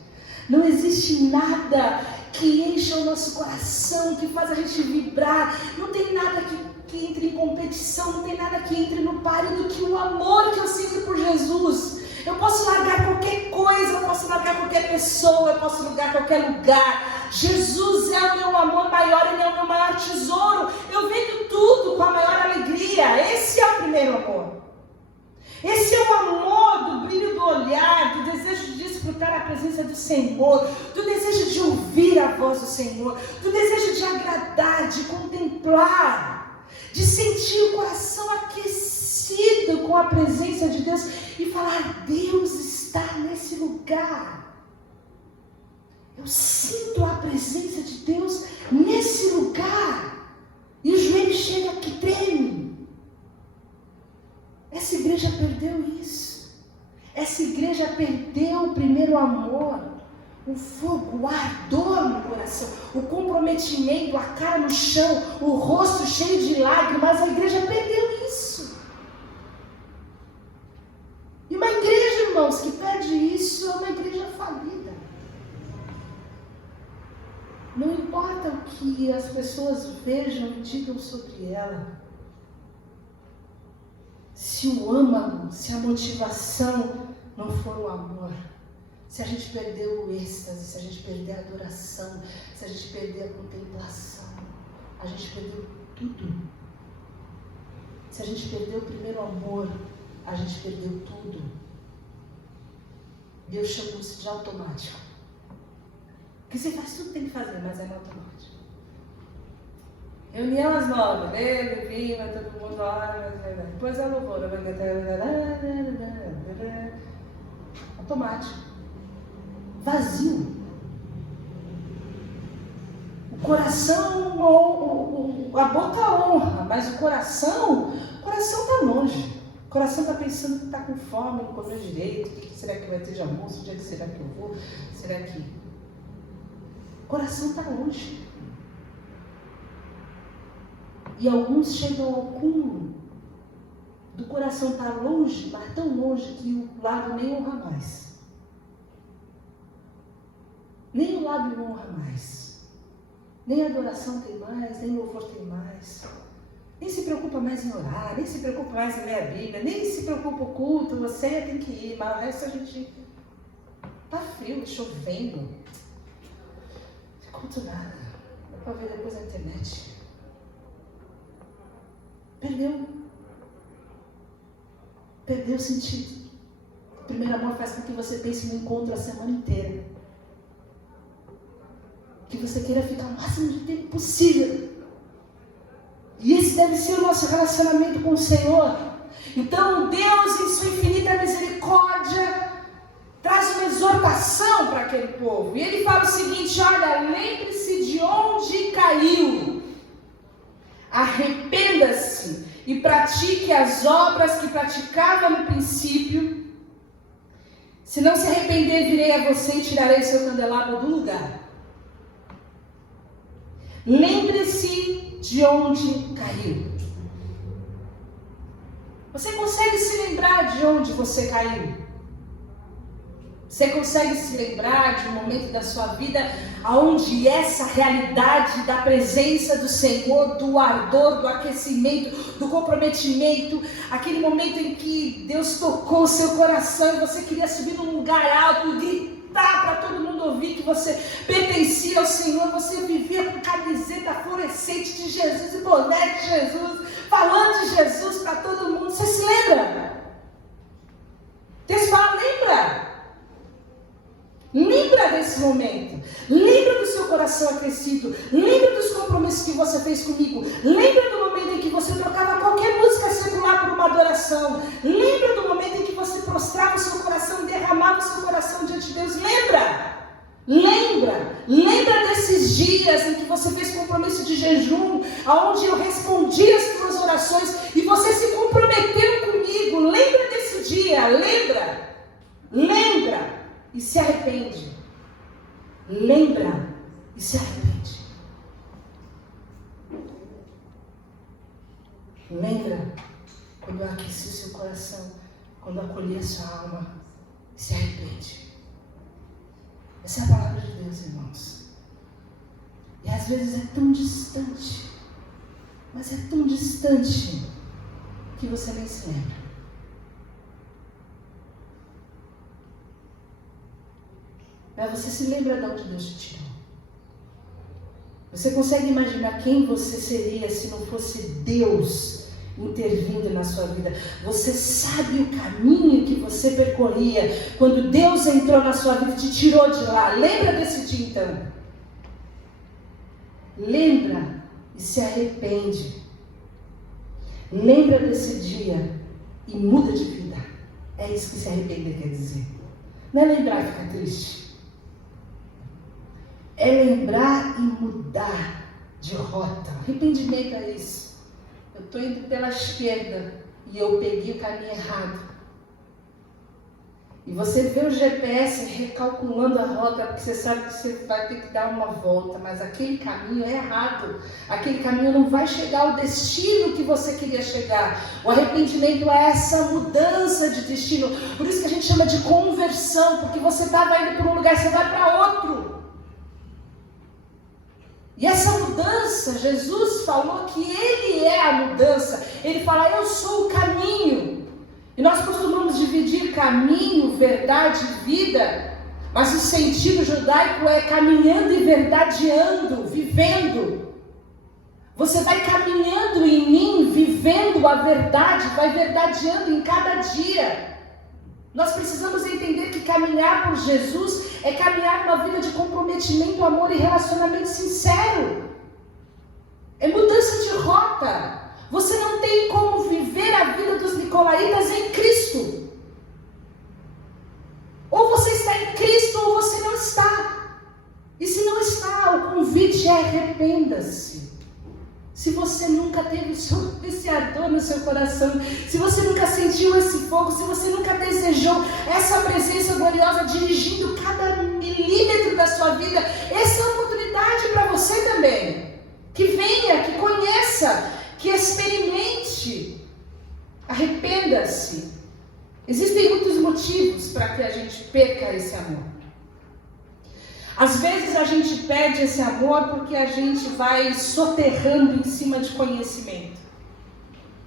não existe nada que encha o nosso coração, que faz a gente vibrar, não tem nada que entre em competição, não tem nada que entre no páreo do que o amor que eu sinto por Jesus. Eu posso largar qualquer coisa, eu posso largar qualquer pessoa, eu posso largar qualquer lugar. Jesus é o meu amor maior, Ele é o meu maior tesouro. Eu vendo tudo com a maior alegria. Esse é o primeiro amor. Esse é o amor do brilho do olhar, do desejo de desfrutar a presença do Senhor, do desejo de ouvir a voz do Senhor, do desejo de agradar, de contemplar, de sentir o coração aquecido com a presença de Deus e falar, Deus está nesse lugar. Eu sinto a presença de Deus nesse lugar. E o joelho chega que treme. Essa igreja perdeu isso. Essa igreja perdeu o primeiro amor. O fogo, o ardor no coração, o comprometimento, a cara no chão, o rosto cheio de lágrimas. A igreja perdeu isso. E uma igreja, irmãos, que perde isso é uma igreja falida. Não importa o que as pessoas vejam e digam sobre ela. Se o âmago, se a motivação não for o amor, se a gente perder o êxtase, se a gente perder a adoração, se a gente perder a contemplação, a gente perdeu tudo. Se a gente perder o primeiro amor, a gente perdeu tudo. Deus chama isso de automático. Porque você faz tudo que tem que fazer, mas é no automático. Reunião às 9, bebe, vinho, todo mundo ora, depois é louvor. automático. Vazio. O coração, a boca honra, mas o coração está longe. O coração está pensando que está com fome, não comeu direito, o que será que vai ter de almoço, onde é que será que eu vou, será que... O coração está longe. E alguns chegam ao cúmulo do coração estar longe, mas tão longe que o lábio nem honra mais. Nem o lábio não honra mais. Nem a adoração tem mais, nem o louvor tem mais. Nem se preocupa mais em orar, nem se preocupa mais em ler a Bíblia, nem se preocupa o culto, você tem que ir, mas o resto a gente... Tá frio, chovendo. Não culto nada. Dá pra ver depois na internet. Perdeu o sentido. O primeiro amor faz com que você pense no encontro a semana inteira. Que você queira ficar o máximo de tempo possível. E esse deve ser o nosso relacionamento com o Senhor. Então Deus, em sua infinita misericórdia, traz uma exortação para aquele povo. E ele fala o seguinte: olha, lembre-se de onde caiu. Arrependa-se e pratique as obras que praticava no princípio. Se não se arrepender, virei a você e tirarei seu candelabro do lugar. Lembre-se de onde caiu. Você consegue se lembrar de onde você caiu? Você consegue se lembrar de um momento da sua vida onde essa realidade da presença do Senhor, do ardor, do aquecimento, do comprometimento, aquele momento em que Deus tocou o seu coração e você queria subir num lugar alto, gritar para todo mundo ouvir que você pertencia ao Senhor, você vivia com camiseta fluorescente de Jesus e boné de Jesus, falando de Jesus para todo mundo. Você se lembra? Deus fala, lembra? Lembra desse momento, lembra do seu coração aquecido, lembra dos compromissos que você fez comigo, lembra do momento em que você trocava qualquer música secular por uma adoração, lembra do momento em que você prostrava o seu coração e derramava o seu coração diante de Deus, lembra desses dias em que você fez compromisso de jejum, aonde eu respondi as tuas orações e você se comprometeu comigo, lembra desse dia, lembra e se arrepende. Lembra e se arrepende. Lembra quando eu aqueci o seu coração, quando eu acolhi a sua alma, e se arrepende. Essa é a palavra de Deus, irmãos. E às vezes é tão distante, mas é tão distante que você nem se lembra. Mas você se lembra de onde Deus te tirou. Você consegue imaginar quem você seria se não fosse Deus intervindo na sua vida? Você sabe o caminho que você percorria quando Deus entrou na sua vida e te tirou de lá. Lembra desse dia então? Lembra e se arrepende. Lembra desse dia e muda de vida. É isso que se arrepender quer dizer. Não é lembrar e ficar triste. É lembrar e mudar de rota. Arrependimento é isso. Eu estou indo pela esquerda e eu peguei o caminho errado. E você vê o GPS recalculando a rota, porque você sabe que você vai ter que dar uma volta, mas aquele caminho é errado. Aquele caminho não vai chegar ao destino que você queria chegar. O arrependimento é essa mudança de destino. Por isso que a gente chama de conversão, porque você estava indo para um lugar, você vai para outro. E essa mudança, Jesus falou que Ele é a mudança. Ele fala, eu sou o caminho. E nós costumamos dividir caminho, verdade e vida. Mas o sentido judaico é caminhando e verdadeando, vivendo. Você vai caminhando em mim, vivendo a verdade, vai verdadeando em cada dia. Nós precisamos entender que caminhar por Jesus é caminhar uma vida de comprometimento, amor e relacionamento sincero. É mudança de rota. Você não tem como viver a vida dos nicolaítas em Cristo. Ou se você nunca teve esse ardor no seu coração, se você nunca sentiu esse fogo, se você nunca desejou essa presença gloriosa dirigindo cada milímetro da sua vida, essa é a oportunidade para você também. Que venha, que conheça, que experimente, arrependa-se. Existem muitos motivos para que a gente perca esse amor. Às vezes a gente perde esse amor porque a gente vai soterrando em cima de conhecimento.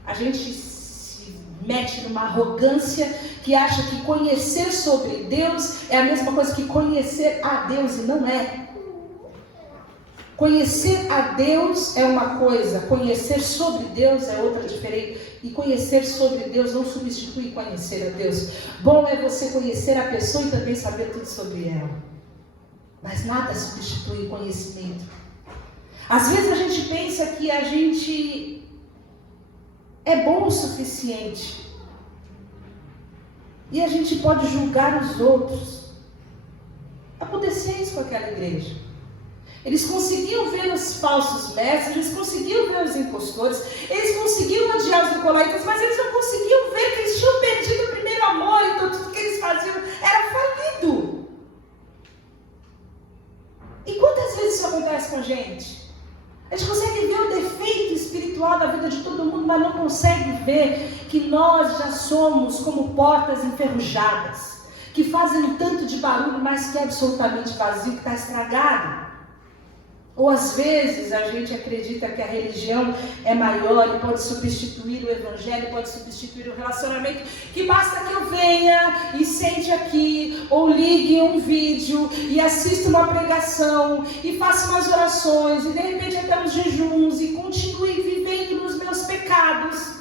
A gente se mete numa arrogância que acha que conhecer sobre Deus é a mesma coisa que conhecer a Deus, e não é. Conhecer a Deus é uma coisa, conhecer sobre Deus é outra diferente. E conhecer sobre Deus não substitui conhecer a Deus. Bom é você conhecer a pessoa e também saber tudo sobre ela. Mas nada substitui conhecimento. Às vezes a gente pensa que a gente é bom o suficiente. E a gente pode julgar os outros. Aconteceu isso com aquela igreja. Eles conseguiam ver os falsos mestres, eles conseguiam ver os impostores, eles conseguiam odiar os nicolaítas, mas eles não conseguiam ver que eles tinham perdido o primeiro amor, então tudo que eles faziam era falido. E quantas vezes isso acontece com a gente? A gente consegue ver o defeito espiritual da vida de todo mundo, mas não consegue ver que nós já somos como portas enferrujadas, que fazem um tanto de barulho, mas que é absolutamente vazio, que está estragado. Ou às vezes a gente acredita que a religião é maior e pode substituir o evangelho, pode substituir o relacionamento, que basta que eu venha e sente aqui, ou ligue um vídeo e assista uma pregação e faça umas orações e de repente até uns jejuns e continue vivendo nos meus pecados,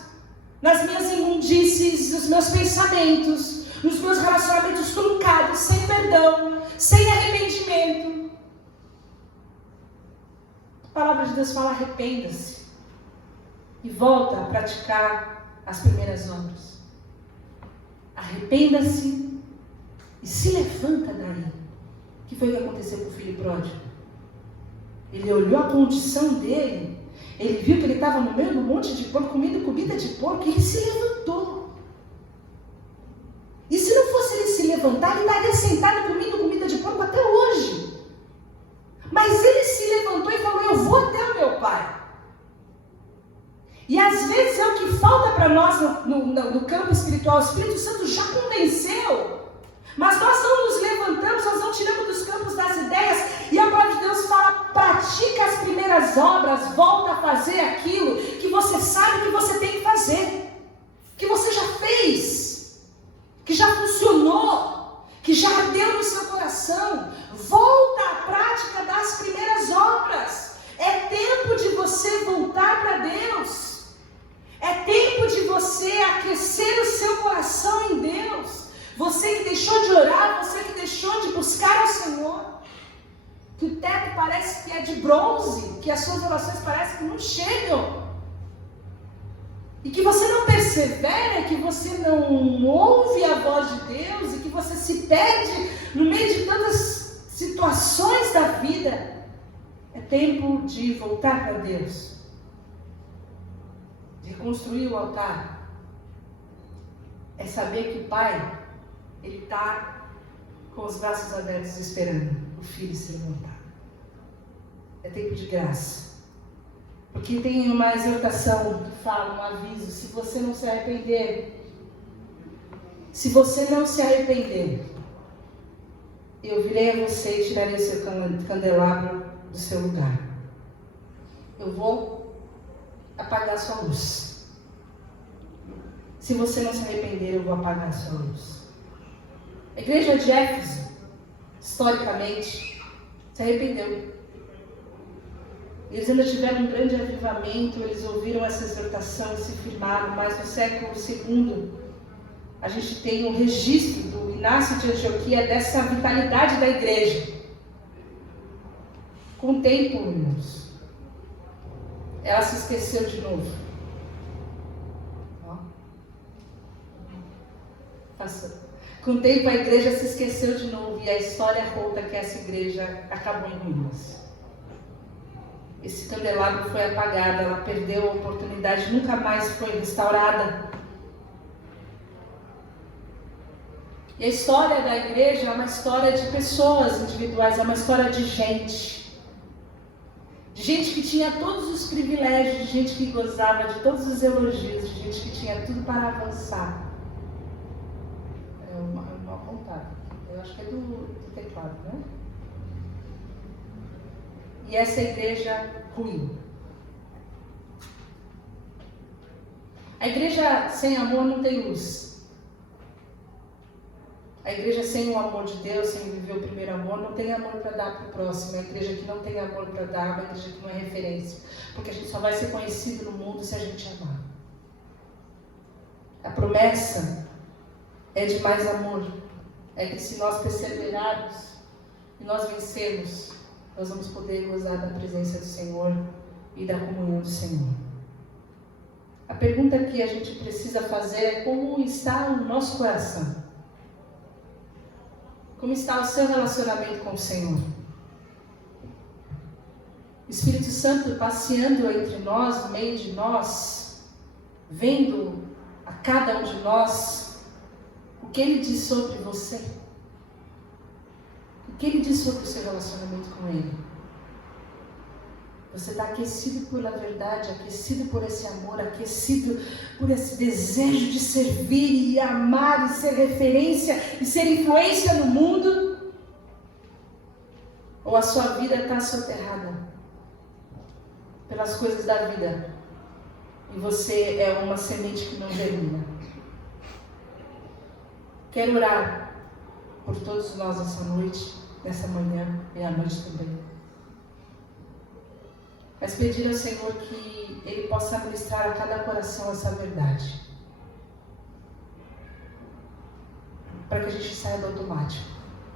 nas minhas imundícies, nos meus pensamentos, nos meus relacionamentos truncados, sem perdão, sem arrependimento. A palavra de Deus fala: arrependa-se e volta a praticar as primeiras obras. Arrependa-se e se levanta daí. O que foi que aconteceu com o filho pródigo? Ele olhou a condição dele, ele viu que ele estava no meio do monte de porco, comendo comida de porco, e ele se levantou. E se não fosse ele se levantar, ele estaria sentado comendo comida de porco até hoje. Mas ele se levantou e falou: eu vou até o meu pai. E às vezes é o que falta para nós no campo espiritual. O Espírito Santo já convenceu, mas nós não nos levantamos, nós não tiramos dos campos das ideias. E a palavra de Deus fala: pratica as primeiras obras, volta a fazer aquilo que você sabe que você tem que fazer, que você já fez, que já funcionou, que já ardeu no seu coração. Volta à prática das primeiras obras. É tempo de você voltar para Deus. É tempo de você aquecer o seu coração em Deus. Você que deixou de orar, você que deixou de buscar ao Senhor. Que o teto parece que é de bronze, que as suas orações parecem que não chegam. E que você não persevera, que você não ouve a voz de Deus, e que você se perde no meio de tantas situações da vida. É tempo de voltar para Deus, de reconstruir o altar. É saber que o Pai, Ele está com os braços abertos esperando o Filho se levantar. É tempo de graça. Porque tem uma exortação que fala, um aviso: se você não se arrepender, eu virei a você e tirarei o seu candelabro do seu lugar. Eu vou apagar a sua luz. Se você não se arrepender, eu vou apagar a sua luz. A igreja de Éfeso, historicamente, se arrependeu. Eles ainda tiveram um grande avivamento, eles ouviram essa exortação e se firmaram, mas no século II, a gente tem um registro do Inácio de Antioquia dessa vitalidade da igreja. Com o tempo, irmãos, ela se esqueceu de novo. Com o tempo a igreja se esqueceu de novo e a história conta que essa igreja acabou em ruínas. esse candelabro foi apagado, ela perdeu a oportunidade, nunca mais foi restaurada. E a história da igreja é uma história de pessoas individuais, é uma história de gente. De gente que tinha todos os privilégios, de gente que gozava de todos os elogios, de gente que tinha tudo para avançar. É uma apontada. Eu acho que é do teclado, né? E essa igreja ruim. A igreja sem amor não tem luz. A igreja sem o amor de Deus, sem viver o primeiro amor, não tem amor para dar para o próximo. A igreja que não tem amor para dar, é uma igreja que não é referência. Porque a gente só vai ser conhecido no mundo se a gente amar. A promessa é de mais amor. É que se nós perseverarmos e nós vencermos, nós vamos poder gozar da presença do Senhor e da comunhão do Senhor. A pergunta que a gente precisa fazer é como está o nosso coração? Como está o seu relacionamento com o Senhor? O Espírito Santo passeando entre nós, no meio de nós, vendo a cada um de nós, o que Ele diz sobre você? O que Ele diz sobre o seu relacionamento com Ele? Você está aquecido pela verdade, aquecido por esse amor, aquecido por esse desejo de servir e amar e ser referência e ser influência no mundo? Ou a sua vida está soterrada pelas coisas da vida e você é uma semente que não germina? Quero orar por todos nós essa noite, nessa manhã e à noite também. Mas pedir ao Senhor que Ele possa ministrar a cada coração essa verdade. Para que a gente saia do automático.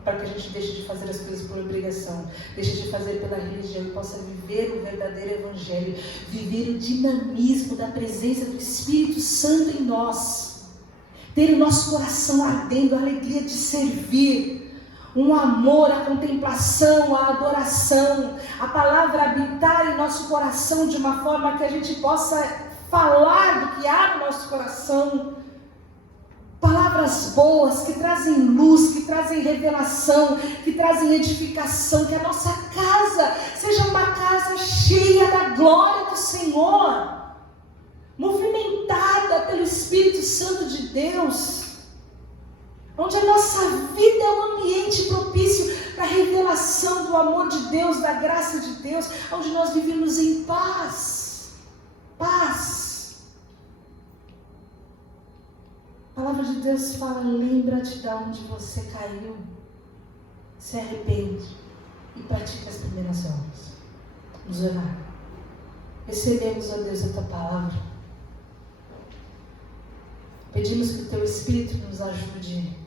Para que a gente deixe de fazer as coisas por obrigação. Deixe de fazer pela religião e possa viver o verdadeiro Evangelho. Viver o dinamismo da presença do Espírito Santo em nós. Ter o nosso coração ardendo, a alegria de servir. Um amor, a contemplação, a adoração, a palavra habitar em nosso coração de uma forma que a gente possa falar do que há no nosso coração. Palavras boas que trazem luz, que trazem revelação, que trazem edificação. Que a nossa casa seja uma casa cheia da glória do Senhor, movimentada pelo Espírito Santo de Deus. Onde a nossa vida é um ambiente propício para a revelação do amor de Deus, da graça de Deus, onde nós vivemos em paz. Paz. A palavra de Deus fala: lembra-te de onde você caiu, se arrepende e pratica as primeiras obras. Vamos orar. Recebemos, ó Deus, a tua palavra. Pedimos que o teu Espírito nos ajude